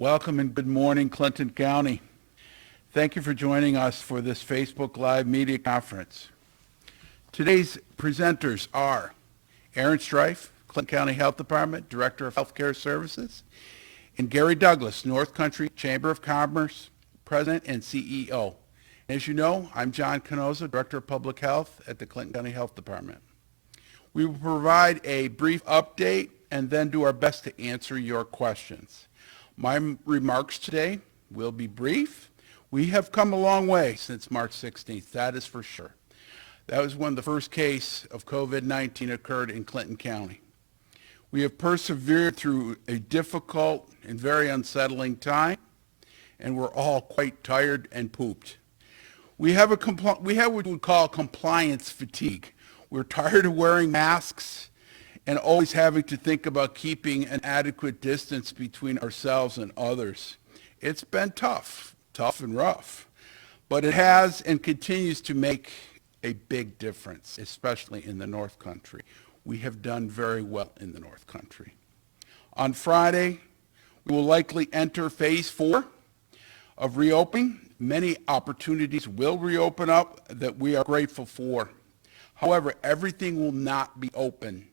Welcome and good morning, Clinton County. Thank you for joining us for this Facebook Live media conference. Today's presenters are Aaron Strife, Clinton County Health Department, Director of Healthcare Services, and Gary Douglas, North Country Chamber of Commerce, President and CEO. As you know, I'm John Canosa, Director of Public Health at the Clinton County Health Department. We will provide a brief update and then do our best to answer your questions. My remarks today will be brief. We have come a long way since March 16th, that is for sure. That was when the first case of COVID-19 occurred in Clinton County. We have persevered through a difficult and very unsettling time, and we're all quite tired and pooped. We have what we would call compliance fatigue. We're tired of wearing masks and always having to think about keeping an adequate distance between ourselves and others. It's been tough and rough, but it has and continues to make a big difference, especially in the North Country. We have done very well in the North Country. On Friday, we will likely enter phase 4 of reopening. Many opportunities will reopen up that we are grateful for. However, everything will not be open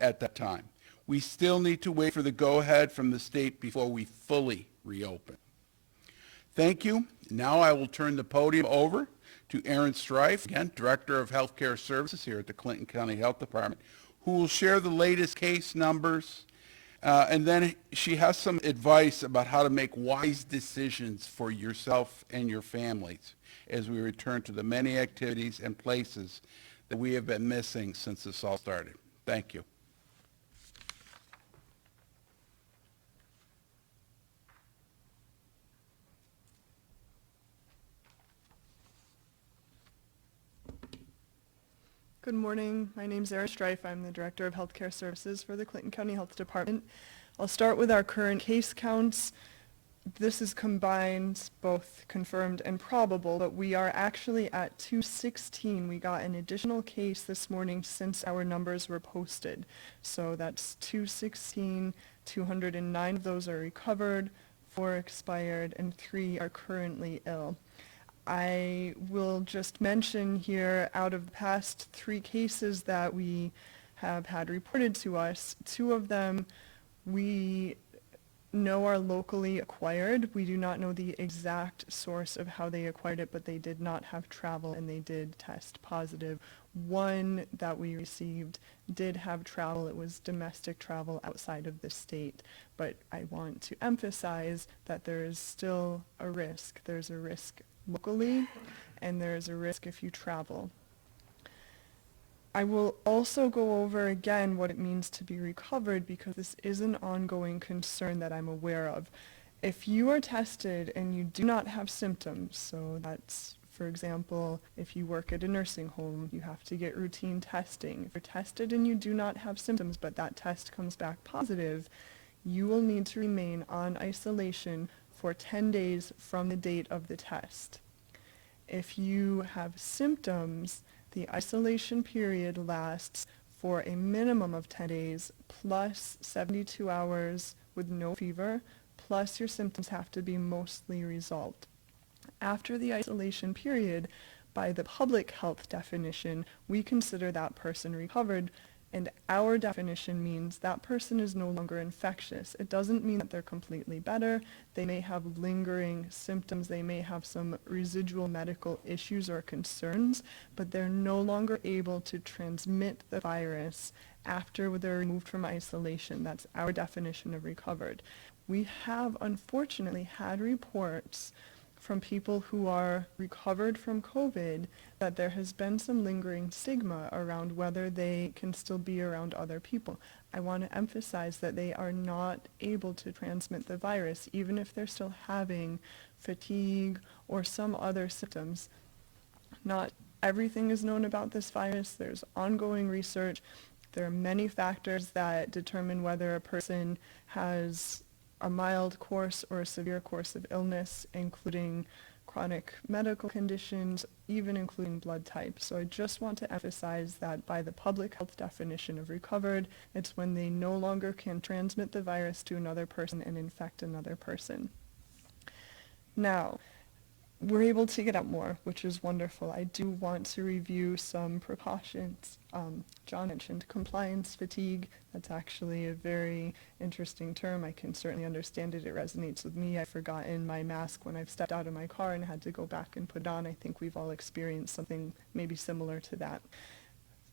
at that time. We still need to wait for the go-ahead from the state before we fully reopen. Thank you. Now I will turn the podium over to Aaron Strife, again, Director of Healthcare Services here at the Clinton County Health Department, who will share the latest case numbers, and then she has some advice about how to make wise decisions for yourself and your families as we return to the many activities and places that we have been missing since this all started. Thank you. Good morning. My name is Aaron Strife. I'm the Director of Healthcare Services for the Clinton County Health Department. I'll start with our current case counts. This is combined, both confirmed and probable, but we are actually at 216. We got an additional case this morning since our numbers were posted. So that's 216, 209 of those are recovered, 4 expired, and 3 are currently ill. I will just mention here, out of the past 3 cases that we have had reported to us, 2 of them we know are locally acquired. We do not know the exact source of how they acquired it, but they did not have travel and they did test positive. 1 that we received did have travel. It was domestic travel outside of the state. But I want to emphasize that there is still a risk. There's a risk locally, and there's a risk if you travel. I will also go over again what it means to be recovered, because this is an ongoing concern that I'm aware of. If you are tested and you do not have symptoms, so that's, for example, if you work at a nursing home, you have to get routine testing. If you're tested and you do not have symptoms, but that test comes back positive, you will need to remain on isolation for 10 days from the date of the test. If you have symptoms, the isolation period lasts for a minimum of 10 days plus 72 hours with no fever, plus your symptoms have to be mostly resolved. After the isolation period, by the public health definition, we consider that person recovered, and our definition means that person is no longer infectious. It doesn't mean that they're completely better. They may have lingering symptoms. They may have some residual medical issues or concerns, but they're no longer able to transmit the virus after they're removed from isolation. That's our definition of recovered. We have unfortunately had reports from people who are recovered from COVID that there has been some lingering stigma around whether they can still be around other people. I want to emphasize that they are not able to transmit the virus, even if they're still having fatigue or some other symptoms. Not everything is known about this virus. There's ongoing research. There are many factors that determine whether a person has a mild course or a severe course of illness, including chronic medical conditions, even including blood type. So I just want to emphasize that by the public health definition of recovered, it's when they no longer can transmit the virus to another person and infect another person. Now, we're able to get out more, which is wonderful. I do want to review some precautions. John mentioned compliance fatigue. That's actually a very interesting term. I can certainly understand it. It resonates with me. I've forgotten my mask when I've stepped out of my car and had to go back and put it on. I think we've all experienced something maybe similar to that.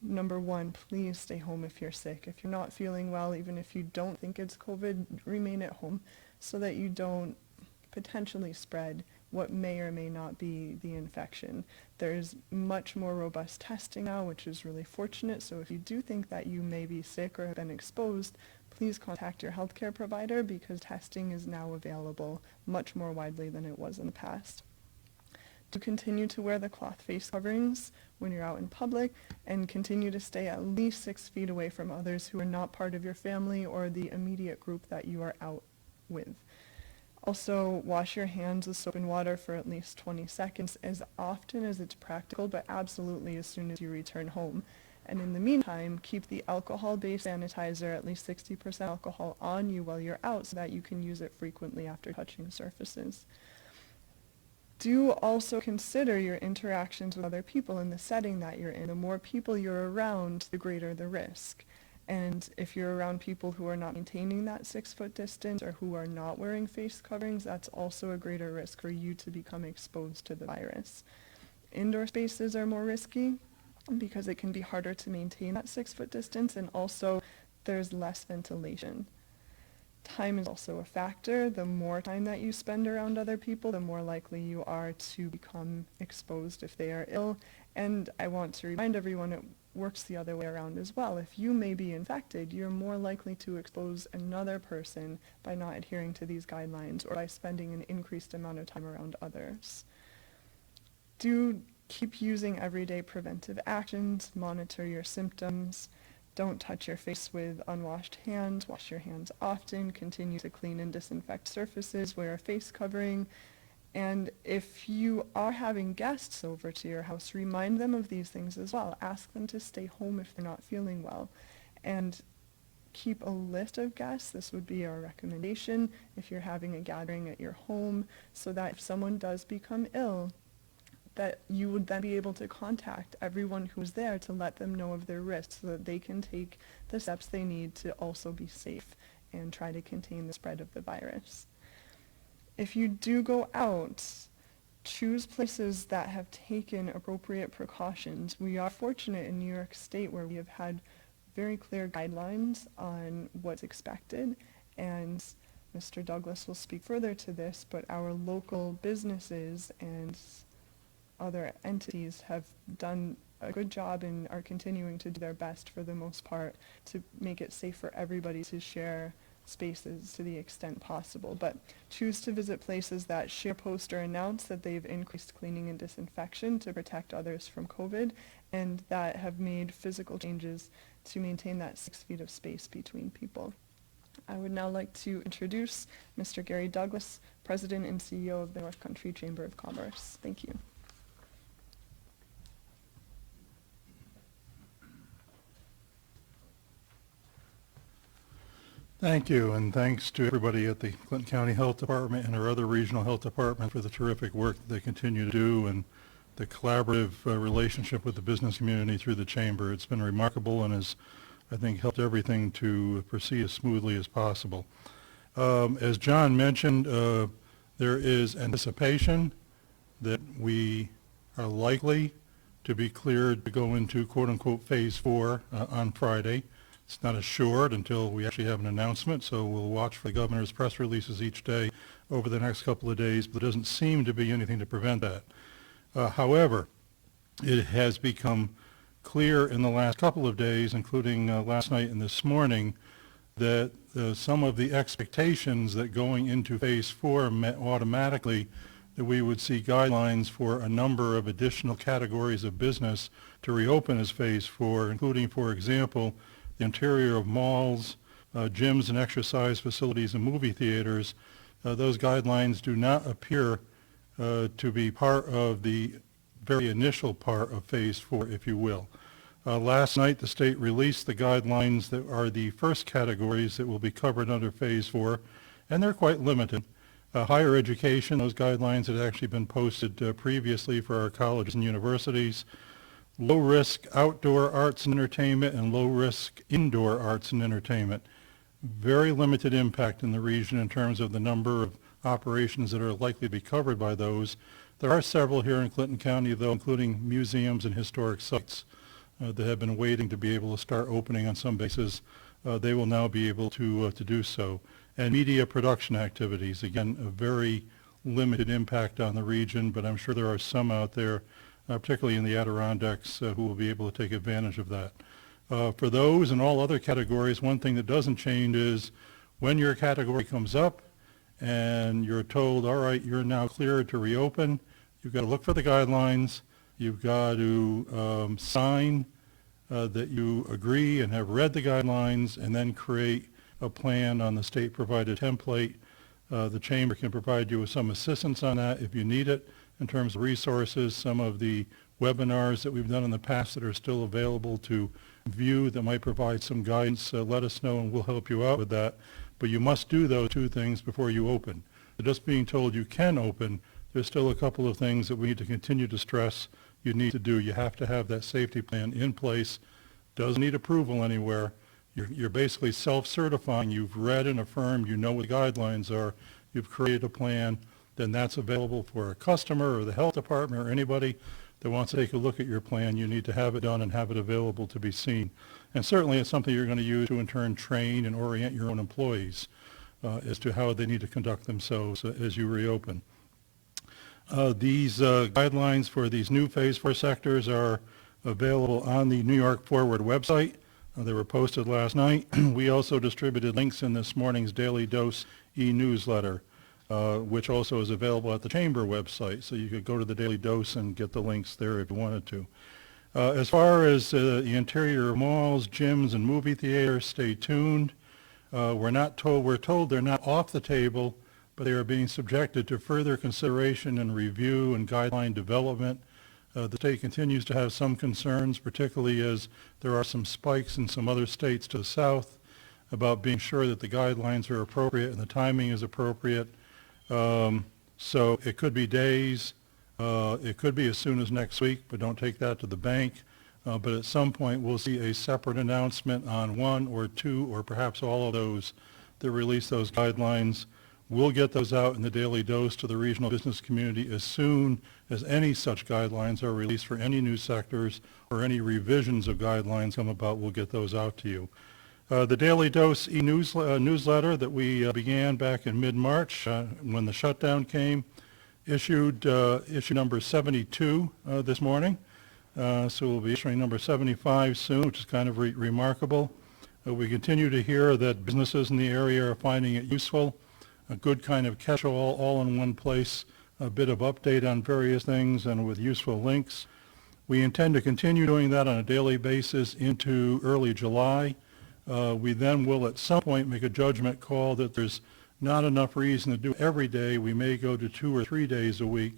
Number one, please stay home if you're sick. If you're not feeling well, even if you don't think it's COVID, remain at home so that you don't potentially spread what may or may not be the infection. There's much more robust testing now, which is really fortunate. So if you do think that you may be sick or have been exposed, please contact your healthcare provider because testing is now available much more widely than it was in the past. To continue to wear the cloth face coverings when you're out in public and continue to stay at least 6 feet away from others who are not part of your family or the immediate group that you are out with. Also, wash your hands with soap and water for at least 20 seconds as often as it's practical, but absolutely as soon as you return home. And in the meantime, keep the alcohol-based sanitizer, at least 60% alcohol, on you while you're out so that you can use it frequently after touching surfaces. Do also consider your interactions with other people in the setting that you're in. The more people you're around, the greater the risk. And if you're around people who are not maintaining that 6-foot distance or who are not wearing face coverings, that's also a greater risk for you to become exposed to the virus. Indoor spaces are more risky because it can be harder to maintain that 6-foot distance, and also there's less ventilation. Time is also a factor. The more time that you spend around other people, the more likely you are to become exposed if they are ill. And I want to remind everyone it works the other way around as well. If you may be infected, you're more likely to expose another person by not adhering to these guidelines or by spending an increased amount of time around others. Do keep using everyday preventive actions, monitor your symptoms, don't touch your face with unwashed hands, wash your hands often, continue to clean and disinfect surfaces, wear a face covering. And if you are having guests over to your house, remind them of these things as well. Ask them to stay home if they're not feeling well. And keep a list of guests. This would be our recommendation if you're having a gathering at your home, so that if someone does become ill, that you would then be able to contact everyone who's there to let them know of their risks so that they can take the steps they need to also be safe and try to contain the spread of the virus. If you do go out, choose places that have taken appropriate precautions. We are fortunate in New York State where we have had very clear guidelines on what's expected, and Mr. Douglas will speak further to this, but our local businesses and other entities have done a good job and are continuing to do their best for the most part to make it safe for everybody to share spaces to the extent possible. But choose to visit places that share, post, or announce that they've increased cleaning and disinfection to protect others from COVID, and that have made physical changes to maintain that 6 feet of space between people. I would now like to introduce Mr. Gary Douglas, President and CEO of the North Country Chamber of Commerce. Thank you. Thank you, and thanks to everybody at the Clinton County Health Department and our other regional health departments for the terrific work that they continue to do and the collaborative relationship with the business community through the Chamber. It's been remarkable and has, I think, helped everything to proceed as smoothly as possible. As John mentioned, there is anticipation that we are likely to be cleared to go into quote-unquote phase 4 on Friday. It's not assured until we actually have an announcement, so we'll watch for the governor's press releases each day over the next couple of days, but there doesn't seem to be anything to prevent that. However, it has become clear in the last couple of days, including last night and this morning, that some of the expectations that going into phase 4 met automatically that we would see guidelines for a number of additional categories of business to reopen as phase 4, including, for example, the interior of malls, gyms and exercise facilities and movie theaters. Those guidelines do not appear to be part of the very initial part of Phase 4, if you will. Last night, the state released the guidelines that are the first categories that will be covered under Phase 4, and they're quite limited. Higher education, those guidelines had actually been posted previously for our colleges and universities. Low-risk outdoor arts and entertainment and low-risk indoor arts and entertainment. Very limited impact in the region in terms of the number of operations that are likely to be covered by those. There are several here in Clinton County, though, including museums and historic sites that have been waiting to be able to start opening on some basis. They will now be able to do so. And media production activities, again, a very limited impact on the region, but I'm sure there are some out there, particularly in the Adirondacks, who will be able to take advantage of that. For those and all other categories, one thing that doesn't change is when your category comes up and you're told, all right, you're now cleared to reopen, you've got to look for the guidelines, you've got to sign that you agree and have read the guidelines, and then create a plan on the state-provided template. The Chamber can provide you with some assistance on that if you need it in terms of resources. Some of the webinars that we've done in the past that are still available to view that might provide some guidance, let us know and we'll help you out with that. But you must do those two things before you open. Just being told you can open, there's still a couple of things that we need to continue to stress you need to do. You have to have that safety plan in place. Doesn't need approval anywhere. You're basically self-certifying. You've read and affirmed, you know what the guidelines are, you've created a plan, then that's available for a customer or the health department or anybody that wants to take a look at your plan. You need to have it done and have it available to be seen. And certainly it's something you're going to use to in turn train and orient your own employees as to how they need to conduct themselves as you reopen. These guidelines for these new Phase 4 sectors are available on the New York Forward website. They were posted last night. We also distributed links in this morning's Daily Dose e-newsletter, which also is available at the Chamber website. So you could go to the Daily Dose and get the links there if you wanted to. As far as the interior of malls, gyms, and movie theaters, stay tuned. We're told they're not off the table, but they are being subjected to further consideration and review and guideline development. The state continues to have some concerns, particularly as there are some spikes in some other states to the south, about being sure that the guidelines are appropriate and the timing is appropriate. So it could be days, it could be as soon as next week, but don't take that to the bank. But at some point we'll see a separate announcement on one or two or perhaps all of those that release those guidelines. We'll get those out in the Daily Dose to the regional business community as soon as any such guidelines are released for any new sectors or any revisions of guidelines come about. We'll get those out to you. The Daily Dose newsletter that we began back in mid-March when the shutdown came, issued issue number 72 this morning. So we'll be issuing number 75 soon, which is kind of remarkable. We continue to hear that businesses in the area are finding it useful. A good kind of catch-all, all in one place, a bit of update on various things and with useful links. We intend to continue doing that on a daily basis into early July. We then will at some point make a judgment call that there's not enough reason to do every day. We may go to 2 or 3 days a week,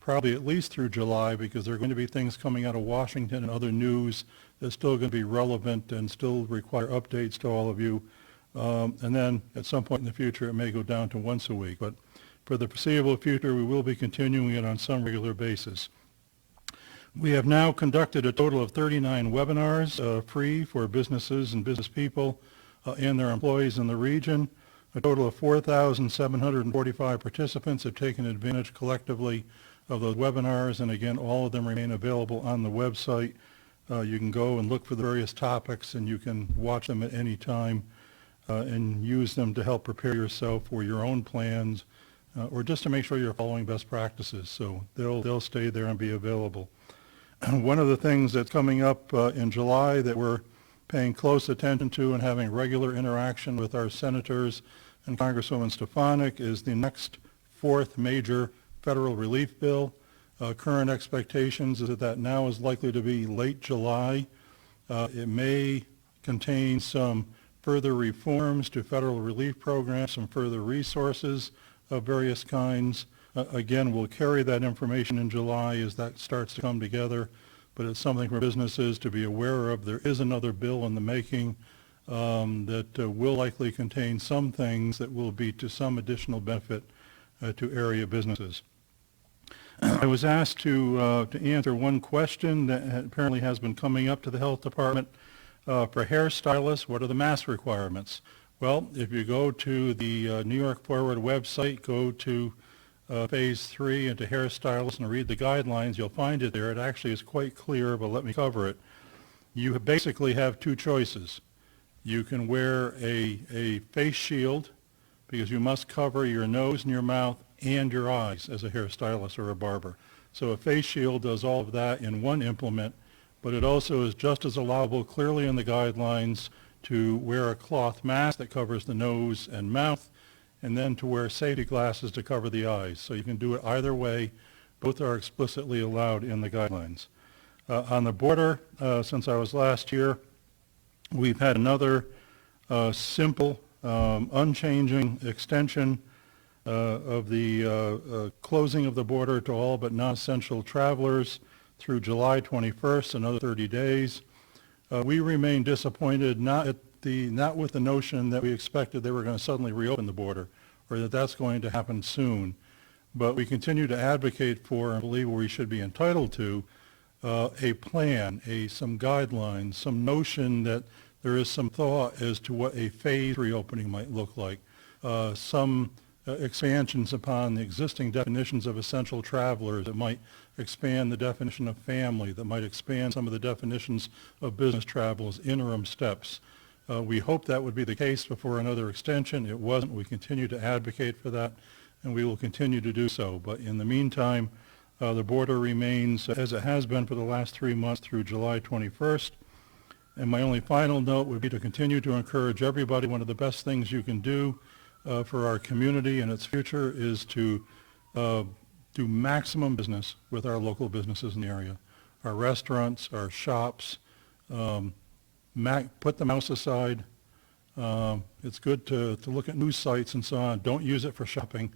probably at least through July, because there are going to be things coming out of Washington and other news that's still going to be relevant and still require updates to all of you. And then at some point in the future, it may go down to once a week. But for the foreseeable future, we will be continuing it on some regular basis. We have now conducted a total of 39 webinars free for businesses and business people and their employees in the region. A total of 4,745 participants have taken advantage collectively of those webinars. And again, all of them remain available on the website. You can go and look for the various topics and you can watch them at any time. And use them to help prepare yourself for your own plans or just to make sure you're following best practices. So they'll stay there and be available. One of the things that's coming up in July that we're paying close attention to and having regular interaction with our senators and Congresswoman Stefanik is the next fourth major federal relief bill. Current expectations is that now is likely to be late July. It may contain some further reforms to federal relief programs, some further resources of various kinds. Again, we'll carry that information in July as that starts to come together, but it's something for businesses to be aware of. There is another bill in the making that will likely contain some things that will be to some additional benefit to area businesses. I was asked to answer one question that apparently has been coming up to the health department. For hairstylists, what are the mask requirements? Well, if you go to the New York Forward website, go to Phase 3 into hairstylists and read the guidelines, you'll find it there. It actually is quite clear, but let me cover it. You basically have two choices. You can wear a face shield because you must cover your nose and your mouth and your eyes as a hairstylist or a barber. So a face shield does all of that in one implement, but it also is just as allowable clearly in the guidelines to wear a cloth mask that covers the nose and mouth, and then to wear safety glasses to cover the eyes. So you can do it either way. Both are explicitly allowed in the guidelines. On the border, since I was last here, we've had another simple, unchanging extension of the closing of the border to all but non-essential travelers through July 21st, another 30 days. We remain disappointed, not with the notion that we expected they were going to suddenly reopen the border or that that's going to happen soon, but we continue to advocate for and believe we should be entitled to a plan, some guidelines, some notion that there is some thought as to what a phased reopening might look like, some expansions upon the existing definitions of essential travelers that might expand the definition of family, that might expand some of the definitions of business travel as interim steps. We hope that would be the case before another extension. It wasn't. We continue to advocate for that, and we will continue to do so. But in the meantime, the border remains as it has been for the last 3 months through July 21st. And my only final note would be to continue to encourage everybody. One of the best things you can do for our community and its future is to do maximum business with our local businesses in the area, our restaurants, our shops. Put the mouse aside. It's good to look at news sites and so on. Don't use it for shopping.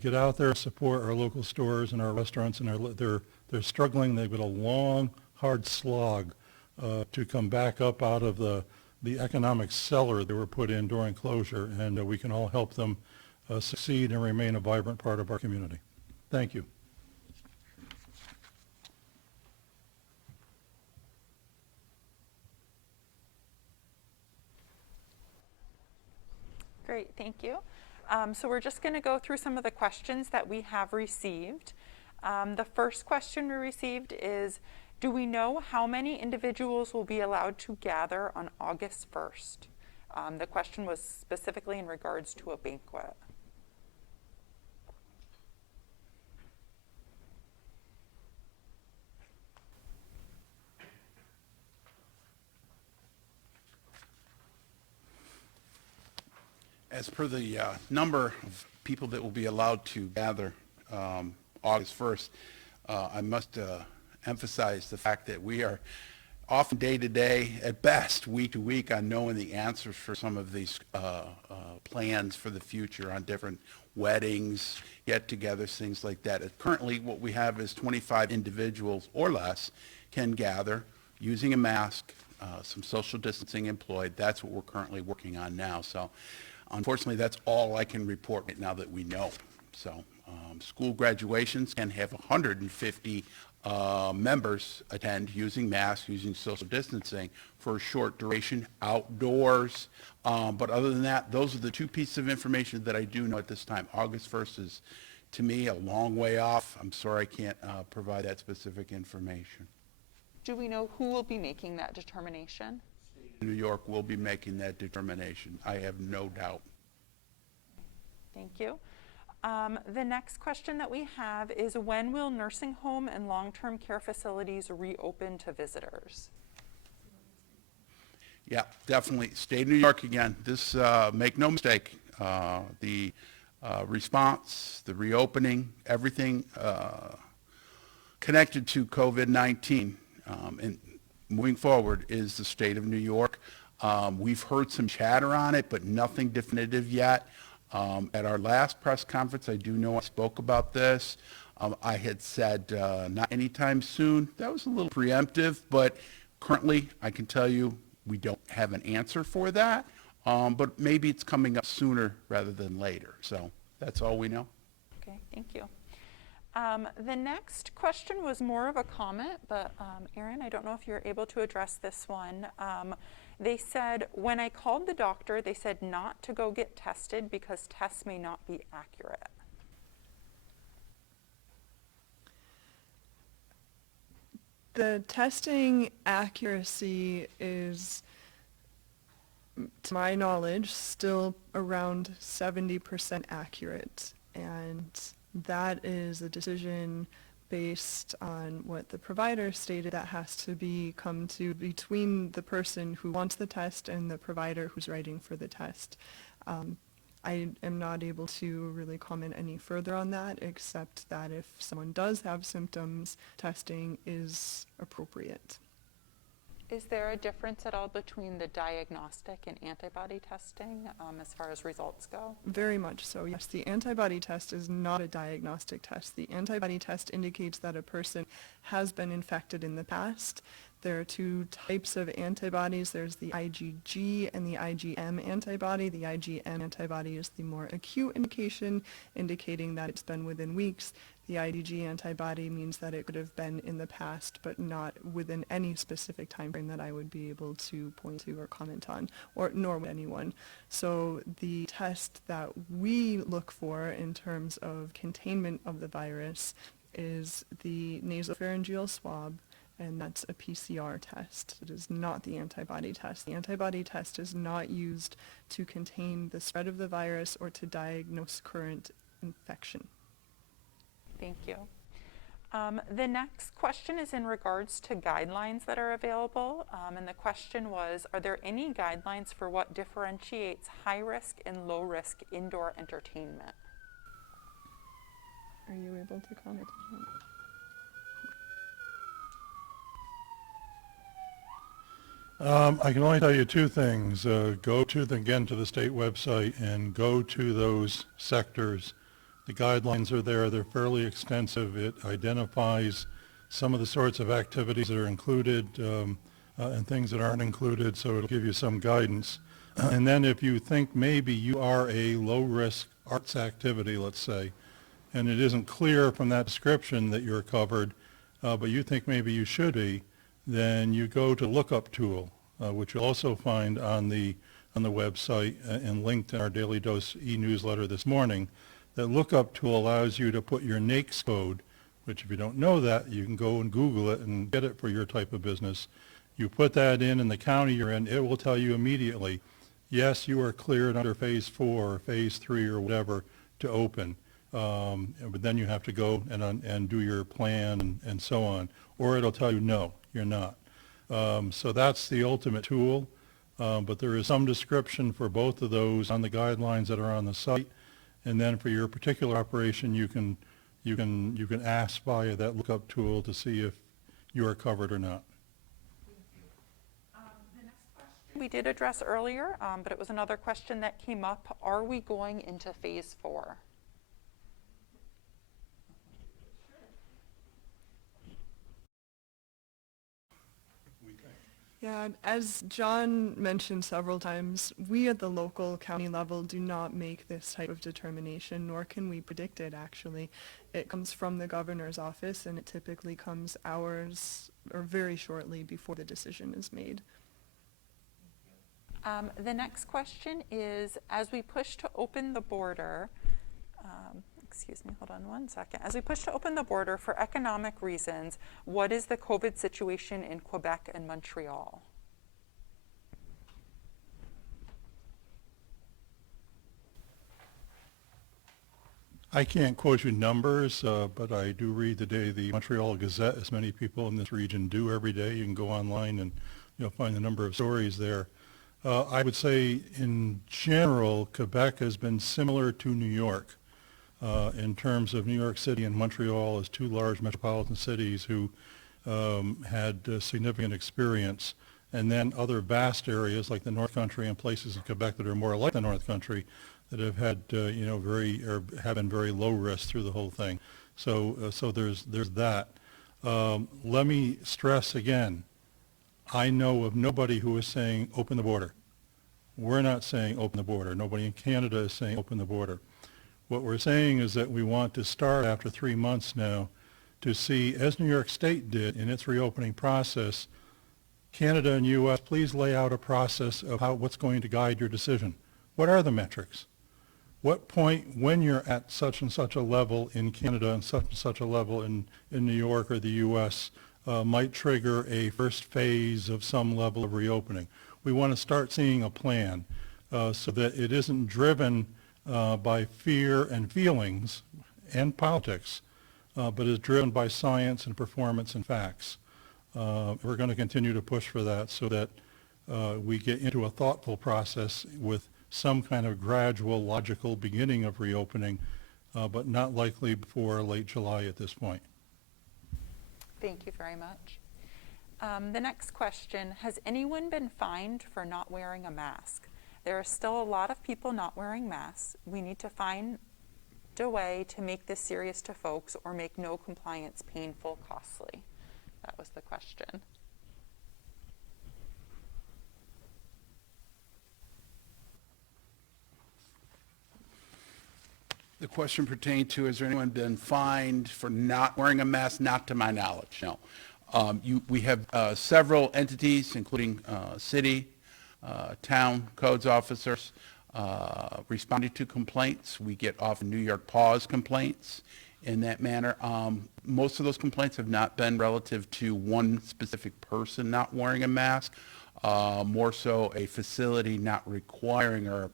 Get out there, support our local stores and our restaurants, and they're struggling. They've got a long, hard slog to come back up out of the economic cellar they were put in during closure, and we can all help them succeed and remain a vibrant part of our community. Thank you. Great, thank you. So we're just going to go through some of the questions that we have received. The first question we received is, do we know how many individuals will be allowed to gather on August 1st? The question was specifically in regards to a banquet. As per the number of people that will be allowed to gather August 1st, I must emphasize the fact that we are often day to day, at best week to week, on knowing the answers for some of these plans for the future on different weddings, get-togethers, things like that. Currently, what we have is 25 individuals or less can gather using a mask, some social distancing employed. That's what we're currently working on now. So unfortunately, that's all I can report right now that we know. So school graduations can have 150 members attend using masks, using social distancing for a short duration outdoors. But other than that, those are the two pieces of information that I do know at this time. August 1st is, to me, a long way off. I'm sorry I can't provide that specific information. Do we know who will be making that determination? New York will be making that determination. I have no doubt. Thank you. The next question that we have is, when will nursing home and long-term care facilities reopen to visitors? Yeah, definitely. State of New York again. This, make no mistake, the response, the reopening, everything connected to COVID-19 and moving forward is the state of New York. We've heard some chatter on it, but nothing definitive yet. At our last press conference, I do know I spoke about this. I had said not anytime soon. That was a little preemptive, but currently I can tell you we don't have an answer for that. But maybe it's coming up sooner rather than later. So that's all we know. Okay, thank you. The next question was more of a comment, but Erin, I don't know if you're able to address this one. They said, when I called the doctor, they said not to go get tested because tests may not be accurate. The testing accuracy is, to my knowledge, still around 70% accurate, and that is a decision based on what the provider stated that has to come to between the person who wants the test and the provider who's writing for the test. I am not able to really comment any further on that, except that if someone does have symptoms, testing is appropriate. Is there a difference at all between the diagnostic and antibody testing as far as results go? Very much so, yes. The antibody test is not a diagnostic test. The antibody test indicates that a person has been infected in the past. There are two types of antibodies. There's the IgG and the IgM antibody. The IgM antibody is the more acute indication, indicating that it's been within weeks. The IgG antibody means that it could have been in the past, but not within any specific time frame that I would be able to point to or comment on, or nor would anyone. So the test that we look for in terms of containment of the virus is the nasopharyngeal swab, and that's a PCR test. It is not the antibody test. The antibody test is not used to contain the spread of the virus or to diagnose current infection. Thank you. The next question is in regards to guidelines that are available, and the question was, are there any guidelines for what differentiates high-risk and low-risk indoor entertainment? Are you able to comment on that? I can only tell you two things. Go to the state website and go to those sectors. The guidelines are there. They're fairly extensive. It identifies some of the sorts of activities that are included and things that aren't included, so it'll give you some guidance. And then if you think maybe you are a low-risk arts activity, let's say, and it isn't clear from that description that you're covered, but you think maybe you should be, then you go to lookup tool, which you'll also find on the website and linked in our Daily Dose e-newsletter this morning. That lookup tool allows you to put your NAICS code, which if you don't know that, you can go and Google it and get it for your type of business. You put that in the county you're in, it will tell you immediately, yes, you are cleared under phase 4 or phase 3 or whatever to open. But then you have to go and do your plan and so on. Or it'll tell you, no, you're not. So that's the ultimate tool. But there is some description for both of those on the guidelines that are on the site. And then for your particular operation, you can ask via that lookup tool to see if you are covered or not. The next question we did address earlier, but it was another question that came up. Are we going into phase 4? Yeah, as John mentioned several times, we at the local county level do not make this type of determination, nor can we predict it, actually. It comes from the governor's office, and it typically comes hours or very shortly before the decision is made. The next question is, as we push to open the border, excuse me, hold on one second. As we push to open the border for economic reasons, what is the COVID situation in Quebec and Montreal? I can't quote you numbers, but I do read the Montreal Gazette, as many people in this region do every day. You can go online and you'll find the number of stories there. I would say in general, Quebec has been similar to New York. In terms of New York City and Montreal as two large metropolitan cities who had significant experience, and then other vast areas like the North Country and places in Quebec that are more like the North Country that have had, have been very low risk through the whole thing. So there's that. Let me stress again, I know of nobody who is saying open the border. We're not saying open the border. Nobody in Canada is saying open the border. What we're saying is that we want to start after 3 months now to see, as New York State did in its reopening process, Canada and U.S., please lay out a process of what's going to guide your decision. What are the metrics? What point, when you're at such and such a level in Canada and such a level in New York or the U.S., might trigger a first phase of some level of reopening? We want to start seeing a plan so that it isn't driven by fear and feelings and politics, but is driven by science and performance and facts. We're going to continue to push for that so that we get into a thoughtful process with some kind of gradual, logical beginning of reopening, but not likely before late July at this point. Thank you very much. The next question, has anyone been fined for not wearing a mask? There are still a lot of people not wearing masks. We need to find a way to make this serious to folks or make no compliance painful, costly. That was the question. The question pertained to, has there anyone been fined for not wearing a mask? Not to my knowledge, no. We have several entities, including city, town codes officers, responding to complaints. We get often New York Pause complaints in that manner. Most of those complaints have not been relative to one specific person not wearing a mask, more so a facility not requiring or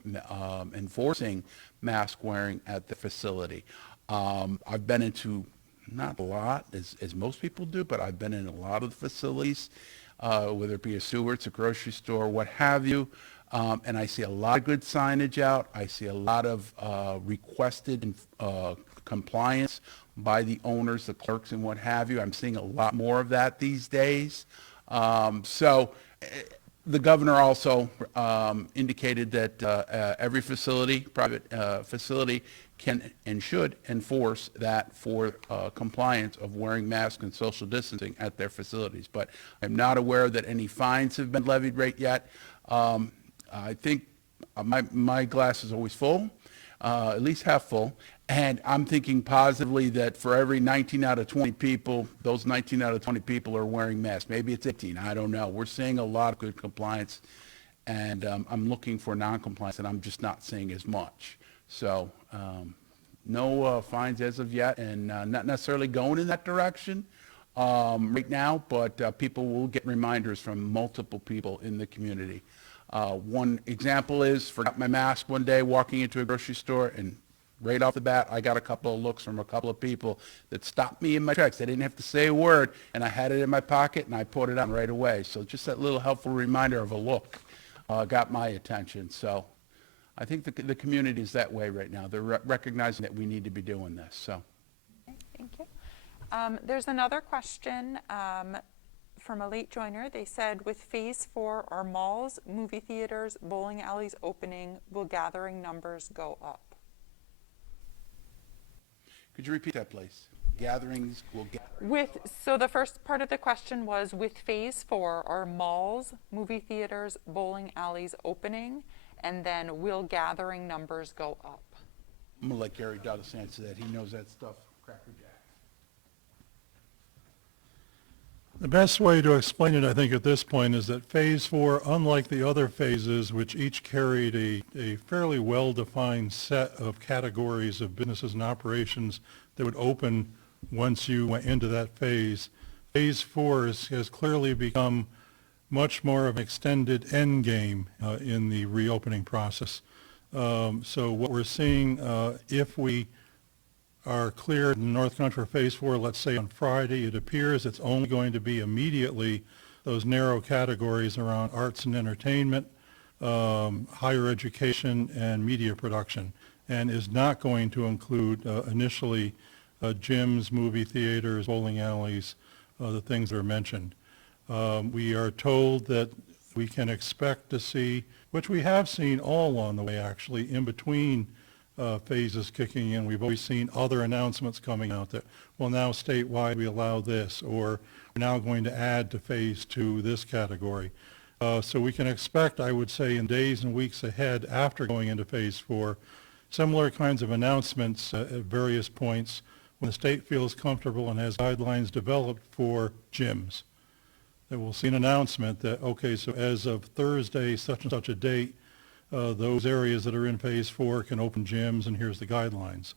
enforcing mask wearing at the facility. I've been into, not a lot as most people do, but I've been in a lot of the facilities, whether it be a Stewart's, a grocery store, what have you, and I see a lot of good signage out. I see a lot of requested compliance by the owners, the clerks, and what have you. I'm seeing a lot more of that these days. The governor also indicated that every facility, private facility, can and should enforce that for compliance of wearing masks and social distancing at their facilities. But I'm not aware that any fines have been levied right yet. I think my glass is always full, at least half full. And I'm thinking positively that for every 19 out of 20 people, those 19 out of 20 people are wearing masks. Maybe it's 18, I don't know. We're seeing a lot of good compliance, and I'm looking for non-compliance, and I'm just not seeing as much. So no fines as of yet, and not necessarily going in that direction right now, but people will get reminders from multiple people in the community. One example is, forgot my mask one day walking into a grocery store, and right off the bat, I got a couple of looks from a couple of people that stopped me in my tracks. They didn't have to say a word, and I had it in my pocket, and I put it on right away. So just that little helpful reminder of a look got my attention. So I think the community is that way right now. They're recognizing that we need to be doing this. So. Okay, thank you. There's another question from a late joiner. They said, with phase 4, are malls, movie theaters, bowling alleys opening? Will gathering numbers go up? Could you repeat that, please? Gatherings will gather. So the first part of the question was, with phase 4, are malls, movie theaters, bowling alleys opening? And then, will gathering numbers go up? I'm going to let Gary Douglas answer that. He knows that stuff, crackerjack. The best way to explain it, I think, at this point is that phase 4, unlike the other phases, which each carried a fairly well-defined set of categories of businesses and operations that would open once you went into that phase, phase 4 has clearly become much more of an extended end game in the reopening process. So what we're seeing, if we are cleared in North Country phase 4, let's say on Friday, it appears it's only going to be immediately those narrow categories around arts and entertainment, higher education, and media production, and is not going to include initially gyms, movie theaters, bowling alleys, the things that are mentioned. We are told that we can expect to see which we have seen all along the way, actually, in between phases kicking in. We've always seen other announcements coming out that, well, now statewide we allow this, or we're now going to add to phase 2 this category. So we can expect, I would say, in days and weeks ahead after going into phase 4, similar kinds of announcements at various points when the state feels comfortable and has guidelines developed for gyms. That we'll see an announcement that, okay, so as of Thursday, such and such a date, those areas that are in phase 4 can open gyms, and here's the guidelines.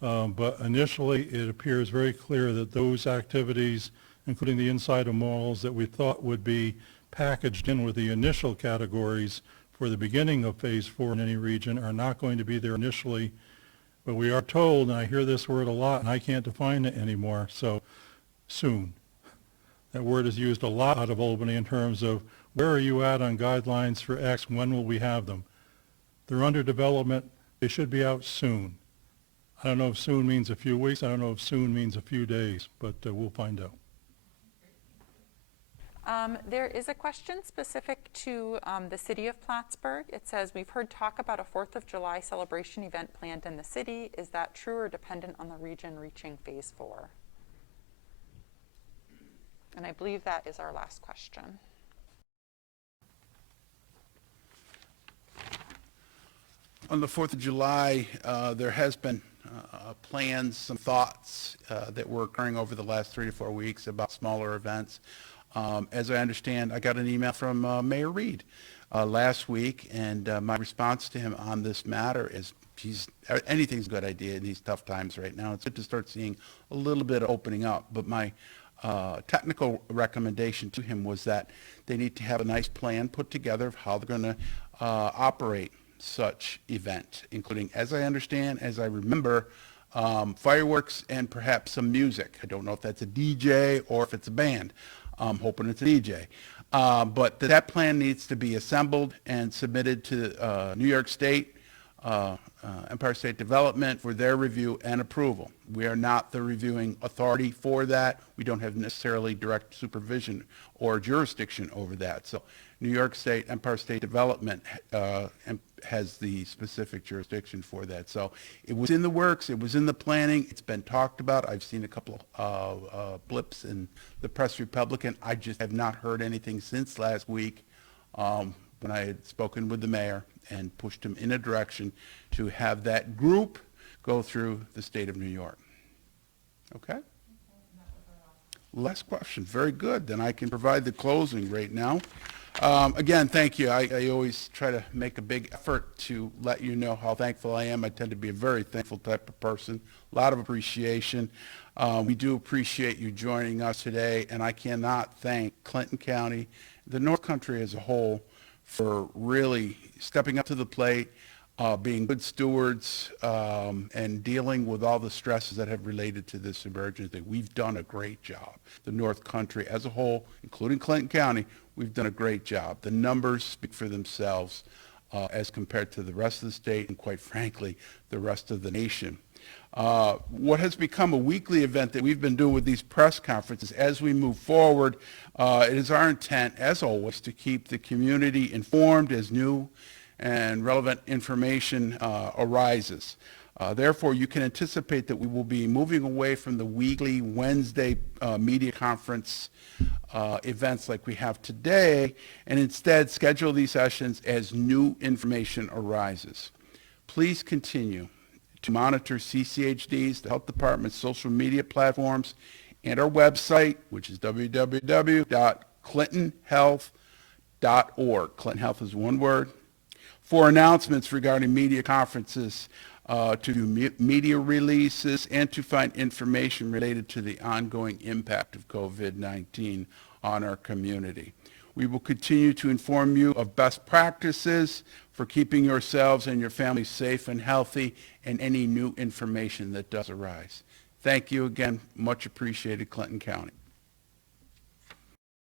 But initially, it appears very clear that those activities, including the inside of malls that we thought would be packaged in with the initial categories for the beginning of phase 4 in any region, are not going to be there initially. But we are told, and I hear this word a lot, and I can't define it anymore, so soon. That word is used a lot out of Albany in terms of where are you at on guidelines for X, when will we have them? They're under development. They should be out soon. I don't know if soon means a few weeks. I don't know if soon means a few days, but we'll find out. There is a question specific to the city of Plattsburgh. It says, we've heard talk about a 4th of July celebration event planned in the city. Is that true or dependent on the region reaching phase 4? And I believe that is our last question. On the 4th of July, there has been plans, some thoughts that were occurring over the last 3 to 4 weeks about smaller events. As I understand, I got an email from Mayor Reed last week, and my response to him on this matter is anything's a good idea in these tough times right now. It's good to start seeing a little bit of opening up, but my technical recommendation to him was that they need to have a nice plan put together of how they're going to operate such event, including, as I understand, as I remember, fireworks and perhaps some music. I don't know if that's a DJ or if it's a band. I'm hoping it's a DJ. But that plan needs to be assembled and submitted to New York State, Empire State Development for their review and approval. We are not the reviewing authority for that. We don't have necessarily direct supervision or jurisdiction over that. So New York State, Empire State Development has the specific jurisdiction for that. So it was in the works. It was in the planning. It's been talked about. I've seen a couple of blips in the Press Republican. I just have not heard anything since last week when I had spoken with the mayor and pushed him in a direction to have that group go through the state of New York. Okay? Last question. Very good. Then I can provide the closing right now. Again, thank you. I always try to make a big effort to let you know how thankful I am. I tend to be a very thankful type of person. A lot of appreciation. We do appreciate you joining us today, and I cannot thank Clinton County, the North Country as a whole, for really stepping up to the plate, being good stewards, and dealing with all the stresses that have related to this emergency. We've done a great job. The North Country as a whole, including Clinton County, we've done a great job. The numbers speak for themselves as compared to the rest of the state and, quite frankly, the rest of the nation. What has become a weekly event that we've been doing with these press conferences as we move forward, it is our intent, as always, to keep the community informed as new and relevant information arises. Therefore, you can anticipate that we will be moving away from the weekly Wednesday media conference events like we have today, and instead schedule these sessions as new information arises. Please continue to monitor CCHD's, the health department's social media platforms, and our website, which is www.clintonhealth.org. Clinton Health is one word. For announcements regarding media conferences, to do media releases, and to find information related to the ongoing impact of COVID-19 on our community. We will continue to inform you of best practices for keeping yourselves and your families safe and healthy, and any new information that does arise. Thank you again. Much appreciated, Clinton County.